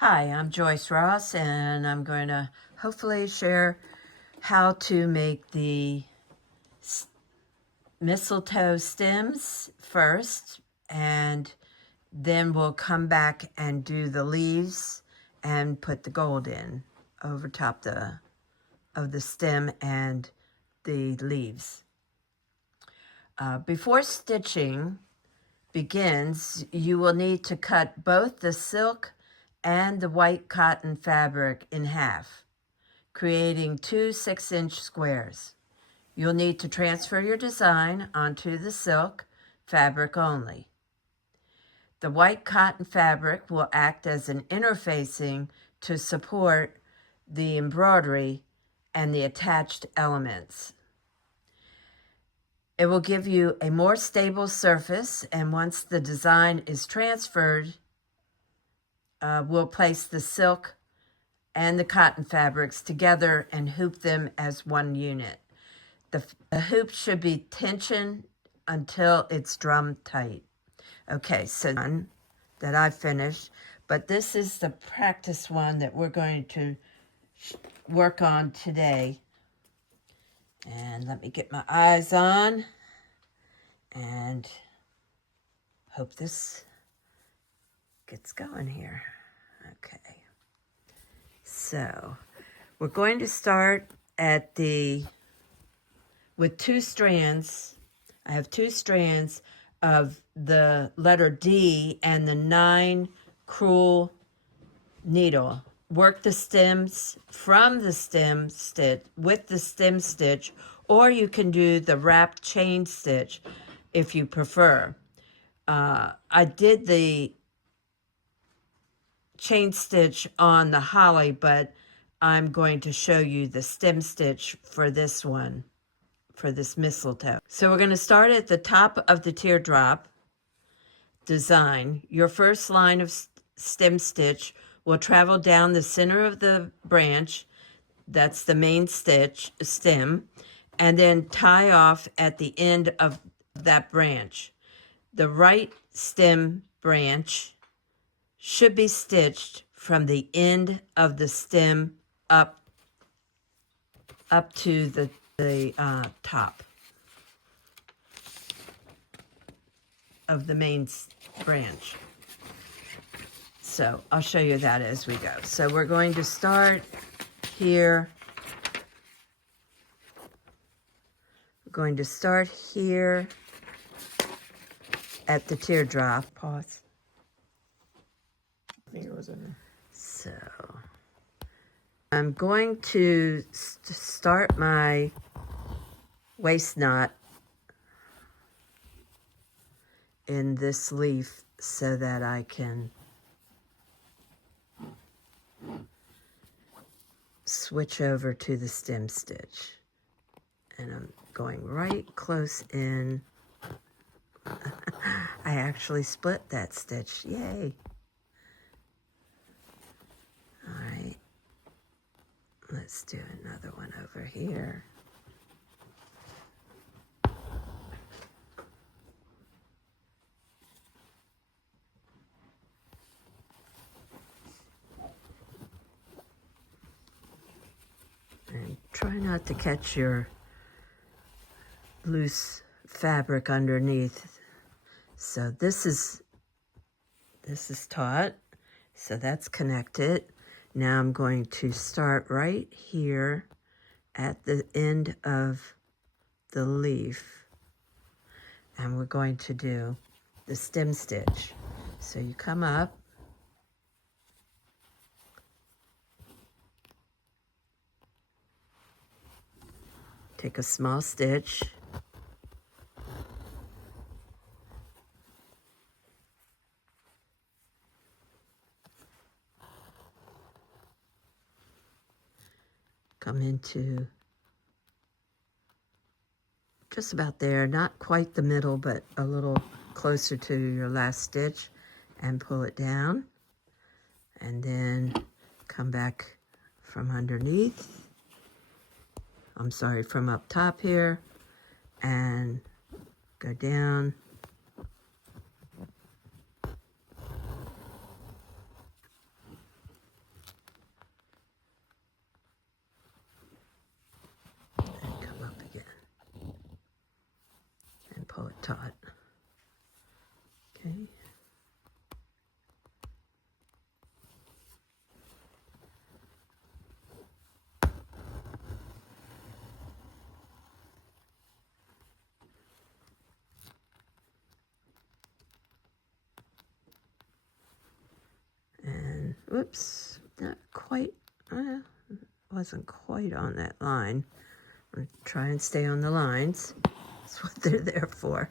Hi, I'm Joyce Ross, and I'm going to hopefully share how to make the mistletoe stems first, and then we'll come back and do the leaves and put the gold in over top of the stem and the leaves. Before stitching begins, you will need to cut both the silk and the white cotton fabric in half, creating two 6-inch squares. You'll need to transfer your design onto the silk fabric only. The white cotton fabric will act as an interfacing to support the embroidery and the attached elements. It will give you a more stable surface, and once the design is transferred, we'll place the silk and the cotton fabrics together and hoop them as one unit. The hoop should be tensioned until it's drum tight. Okay, so one that I've finished, but this is the practice one that we're going to work on today. And let me get my eyes on and hope this gets going here. Okay. So we're going to start with 2 strands. I have 2 strands of the letter D and the 9 crewel needle. Work the stems from the stem stitch with the stem stitch, or you can do the wrapped chain stitch if you prefer. I did the chain stitch on the holly, but I'm going to show you the stem stitch for this one, for this mistletoe. So we're going to start at the top of the teardrop design. Your first line of stem stitch will travel down the center of the branch, that's the main stem, and then tie off at the end of that branch. The right stem branch should be stitched from the end of the stem up to the top of the main branch. So I'll show you that as we go. So we're going to start here. We're going to start here at the teardrop. Pause. I think it was in there. So I'm going to start my waist knot in this leaf so that I can switch over to the stem stitch. And I'm going right close in. I actually split that stitch. Yay. All right. Let's do another one over here. And try not to catch your loose fabric underneath. So this is taut, so that's connected. Now I'm going to start right here at the end of the leaf, and we're going to do the stem stitch. So you come up, take a small stitch, come into just about there, not quite the middle, but a little closer to your last stitch, and pull it down, and then come back from underneath. I'm sorry, from up top here, and go down. taut. Okay. And whoops, not quite, wasn't quite on that line. I'm going to try and stay on the lines. That's what they're there for.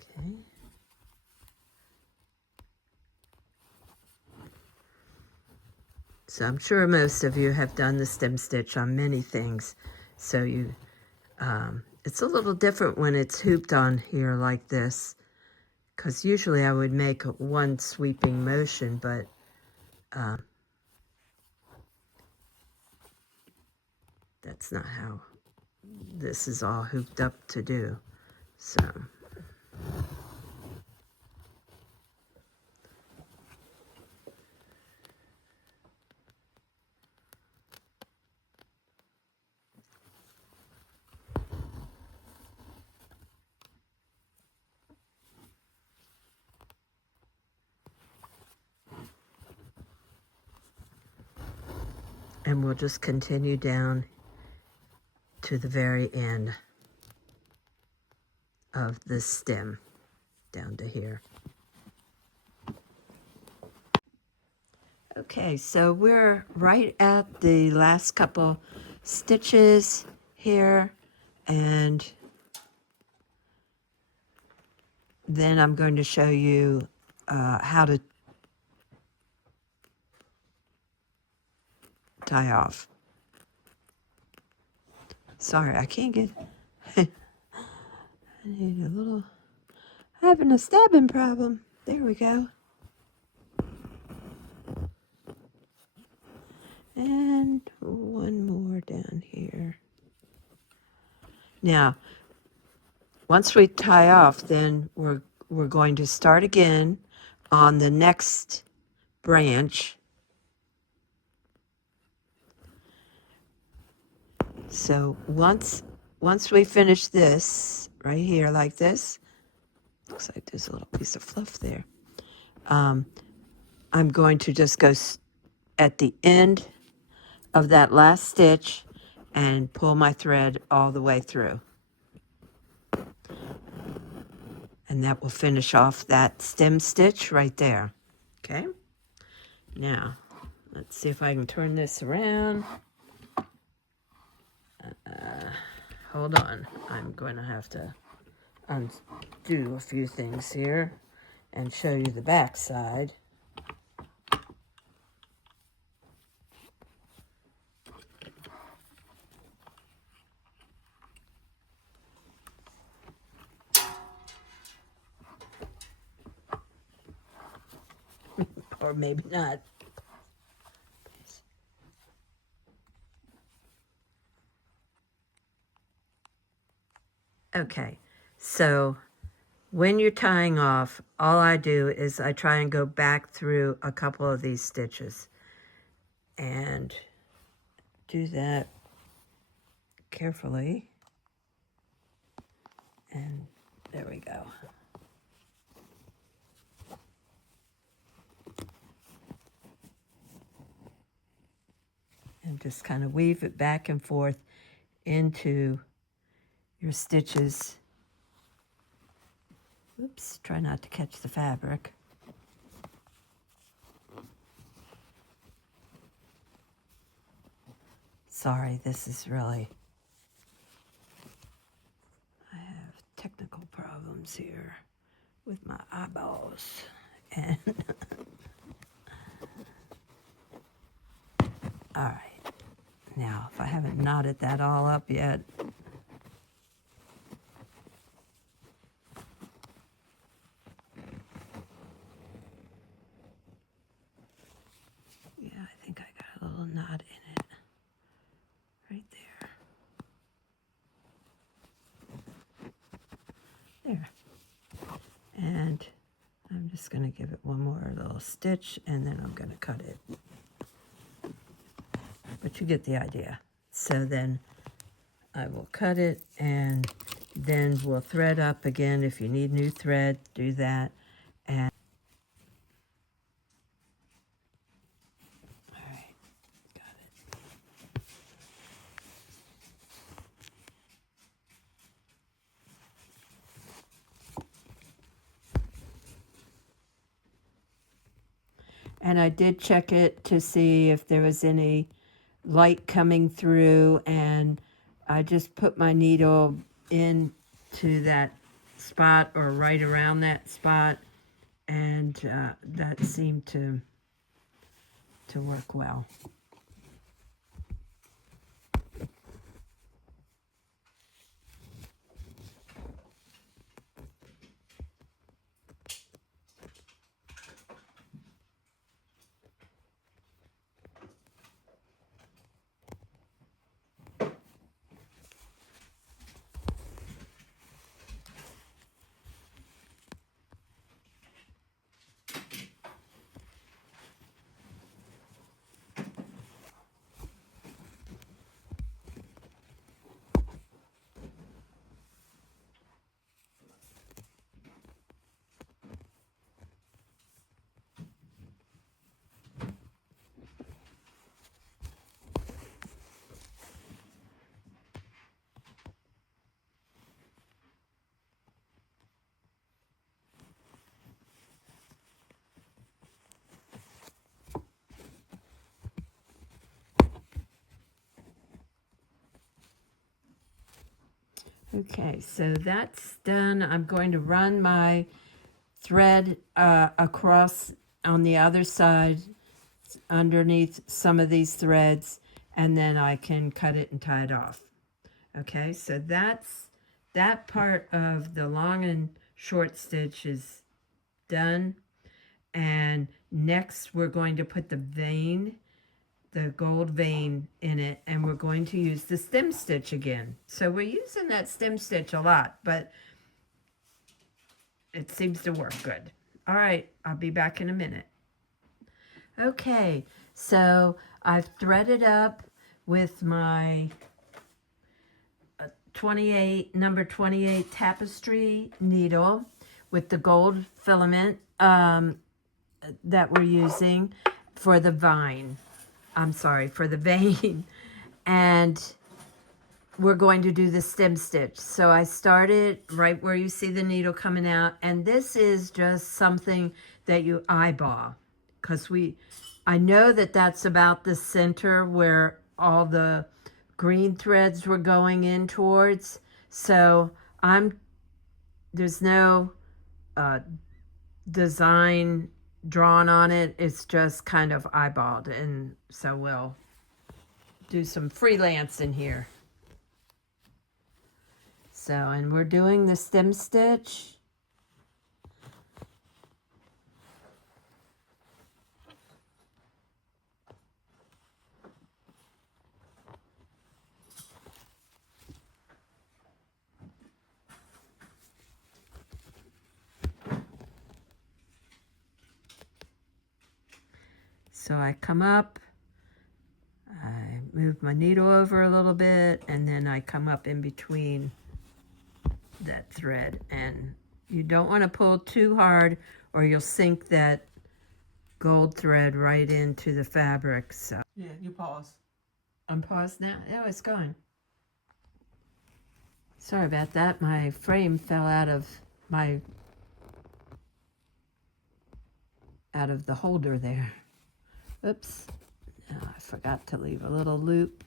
Okay. So I'm sure most of you have done the stem stitch on many things. So you, it's a little different when it's hooped on here like this, because usually I would make one sweeping motion, but that's not how this is all hooped up to do. So. And we'll just continue down to the very end of the stem, down to here. Okay, so we're right at the last couple stitches here, and then I'm going to show you how to tie off. Sorry, I can't get, I need a little, having a stabbing problem. There we go. And one more down here. Now, once we tie off, then we're going to start again on the next branch. So once we finish this right here like this, looks like there's a little piece of fluff there. I'm going to just go at the end of that last stitch and pull my thread all the way through. And that will finish off that stem stitch right there. Okay? Now, let's see if I can turn this around. Hold on. I'm going to have to undo a few things here and show you the back side. Or maybe not. Okay, so when you're tying off, all I do is I try and go back through a couple of these stitches and do that carefully. And there we go. And just kind of weave it back and forth into your stitches. Oops, try not to catch the fabric. Sorry, this is really, I have technical problems here with my eyeballs. And all right, now if I haven't knotted that all up yet, yeah, I think I got a little knot in it right there. There. And I'm just going to give it one more little stitch and then I'm going to cut it. But you get the idea. So then I will cut it, and then we'll thread up again. If you need new thread, do that. And all right, got it. And I did check it to see if there was any light coming through, and I just put my needle into that spot or right around that spot, and that seemed to work well. Okay, so that's done. I'm going to run my thread across on the other side underneath some of these threads, and then I can cut it and tie it off. Okay, so that's that part of the long and short stitch is done. And next we're going to put the vein, the gold vein in it, and we're going to use the stem stitch again. So we're using that stem stitch a lot, but it seems to work good. All right, I'll be back in a minute. Okay, so I've threaded up with my number 28 tapestry needle with the gold filament that we're using for the vine. I'm sorry, for the vein. And we're going to do the stem stitch. So I started right where you see the needle coming out, and this is just something that you eyeball, because I know that that's about the center where all the green threads were going in towards. So there's no design drawn on it. It's just kind of eyeballed, and so we'll do some freelance in here. So, and we're doing the stem stitch. So I come up, I move my needle over a little bit, and then I come up in between that thread. And you don't want to pull too hard or you'll sink that gold thread right into the fabric. So yeah, you pause. I'm paused now. Oh, it's gone. Sorry about that. My frame fell out of the holder there. Oops. Oh, I forgot to leave a little loop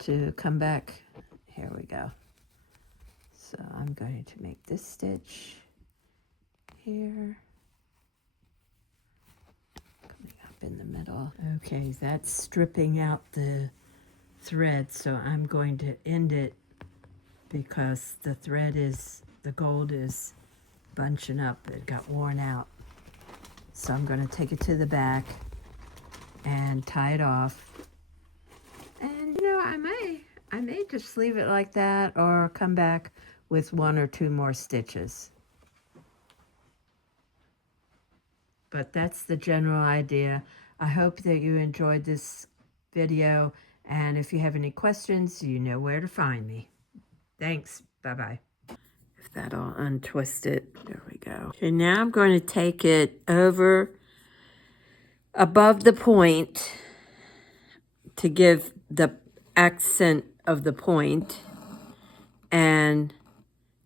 to come back. Here we go. So I'm going to make this stitch here, coming up in the middle. Okay, that's stripping out the thread, so I'm going to end it because the gold is bunching up. It got worn out. So I'm going to take it to the back and tie it off. And I may just leave it like that or come back with 1 or 2 more stitches. But that's the general idea. I hope that you enjoyed this video, and if you have any questions, you know where to find me. Thanks. Bye-bye. If that'll untwist it. There we go. Okay, now I'm going to take it over above the point to give the accent of the point, and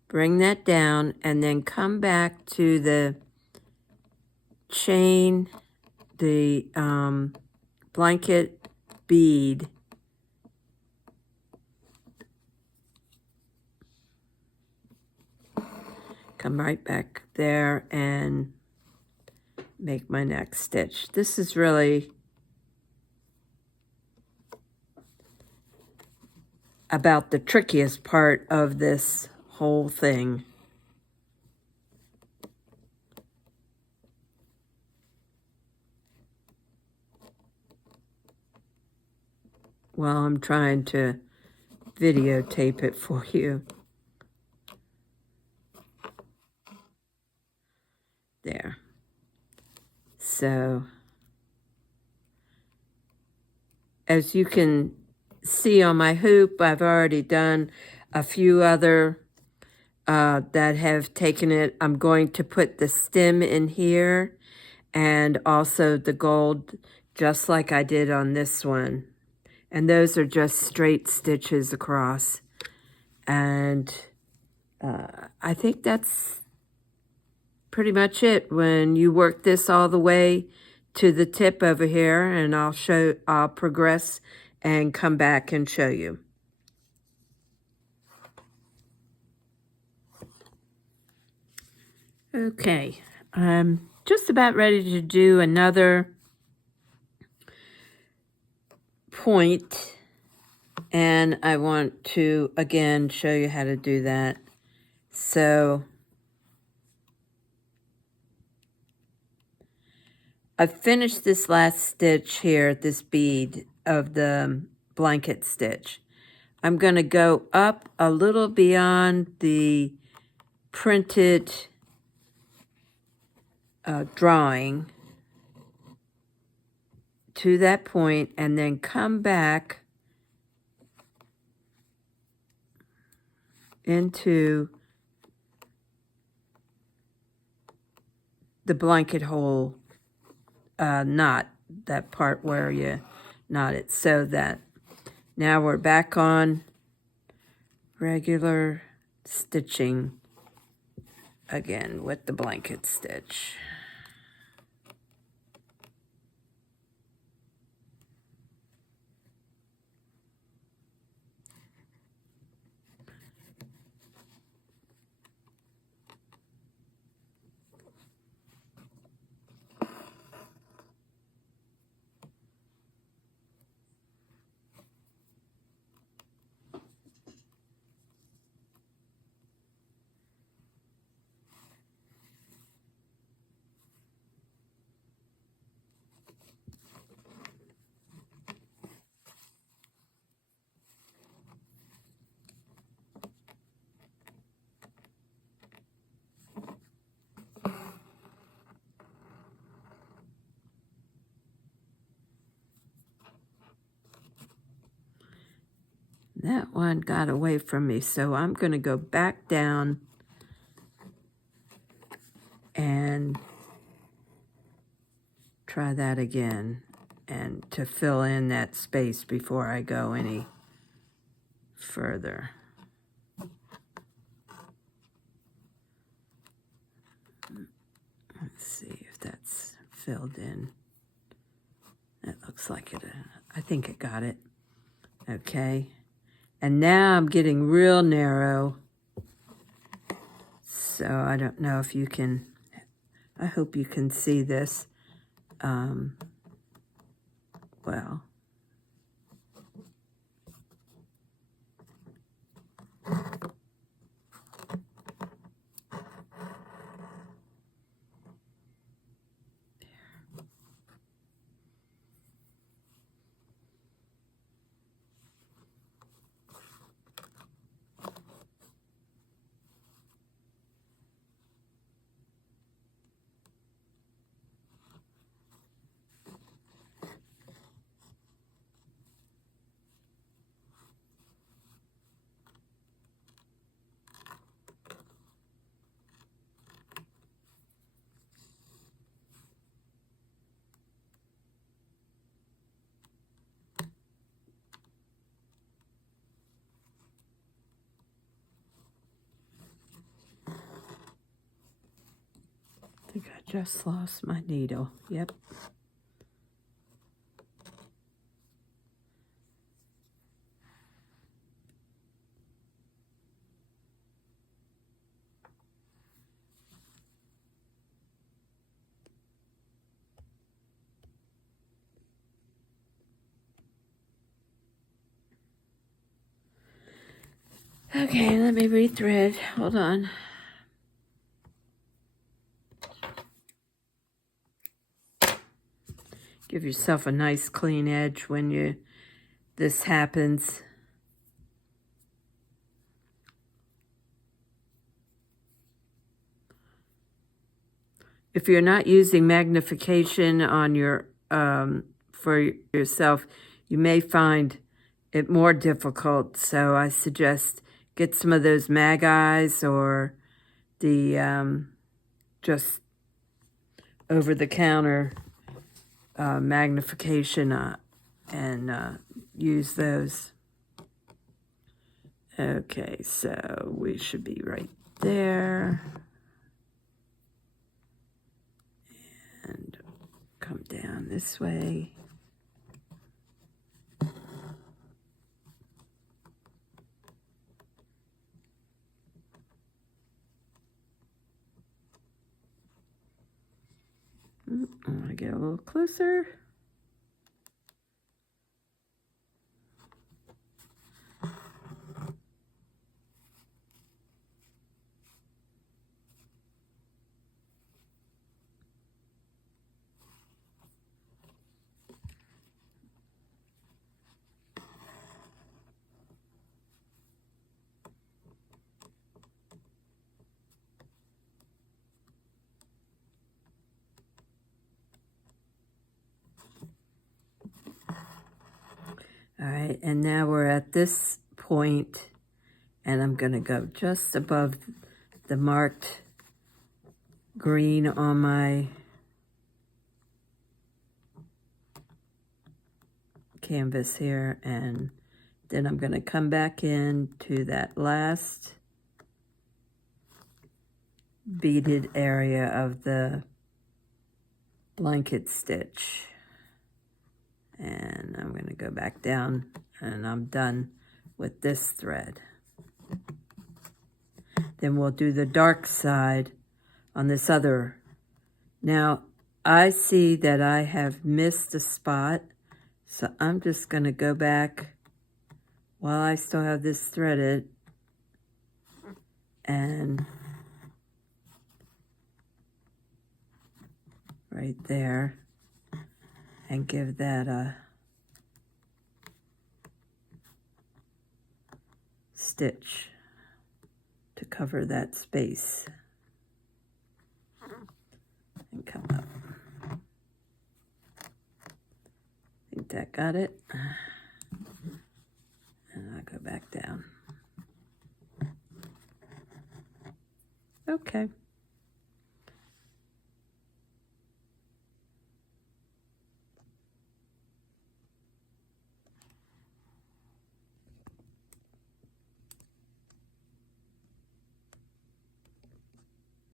bring that down, and then come back to the chain, the blanket bead. Come right back there and make my next stitch. This is really about the trickiest part of this whole thing. While I'm trying to videotape it for you. There. So, as you can see on my hoop, I've already done a few other that have taken it. I'm going to put the stem in here and also the gold, just like I did on this one. And those are just straight stitches across. And I think that's pretty much it. When you work this all the way to the tip over here, and I'll progress and come back and show you. Okay, I'm just about ready to do another point, and I want to again show you how to do that. So I've finished this last stitch here, this bead of the blanket stitch. I'm going to go up a little beyond the printed drawing to that point, and then come back into the blanket hole knot, that part where you knot it. So that now we're back on regular stitching again with the blanket stitch. That one got away from me, so I'm going to go back down and try that again, and to fill in that space before I go any further. Let's see if that's filled in. That looks like it. I think it got it. Okay. And now I'm getting real narrow. So I don't know if you can, I hope you can see this. Well. just lost my needle. Yep. Okay, let me rethread. Hold on. Give yourself a nice clean edge when this happens. If you're not using magnification on your for yourself, you may find it more difficult. So I suggest get some of those mag eyes or the just over-the-counter magnification and use those. Okay, so we should be right there. And come down this way. I want to get a little closer. All right, and now we're at this point, and I'm going to go just above the marked green on my canvas here, and then I'm going to come back in to that last beaded area of the blanket stitch. And I'm going to go back down, and I'm done with this thread. Then we'll do the dark side on this other. Now, I see that I have missed a spot, so I'm just going to go back while I still have this threaded and right there, and give that a stitch to cover that space and come up. I think that got it. And I'll go back down. Okay.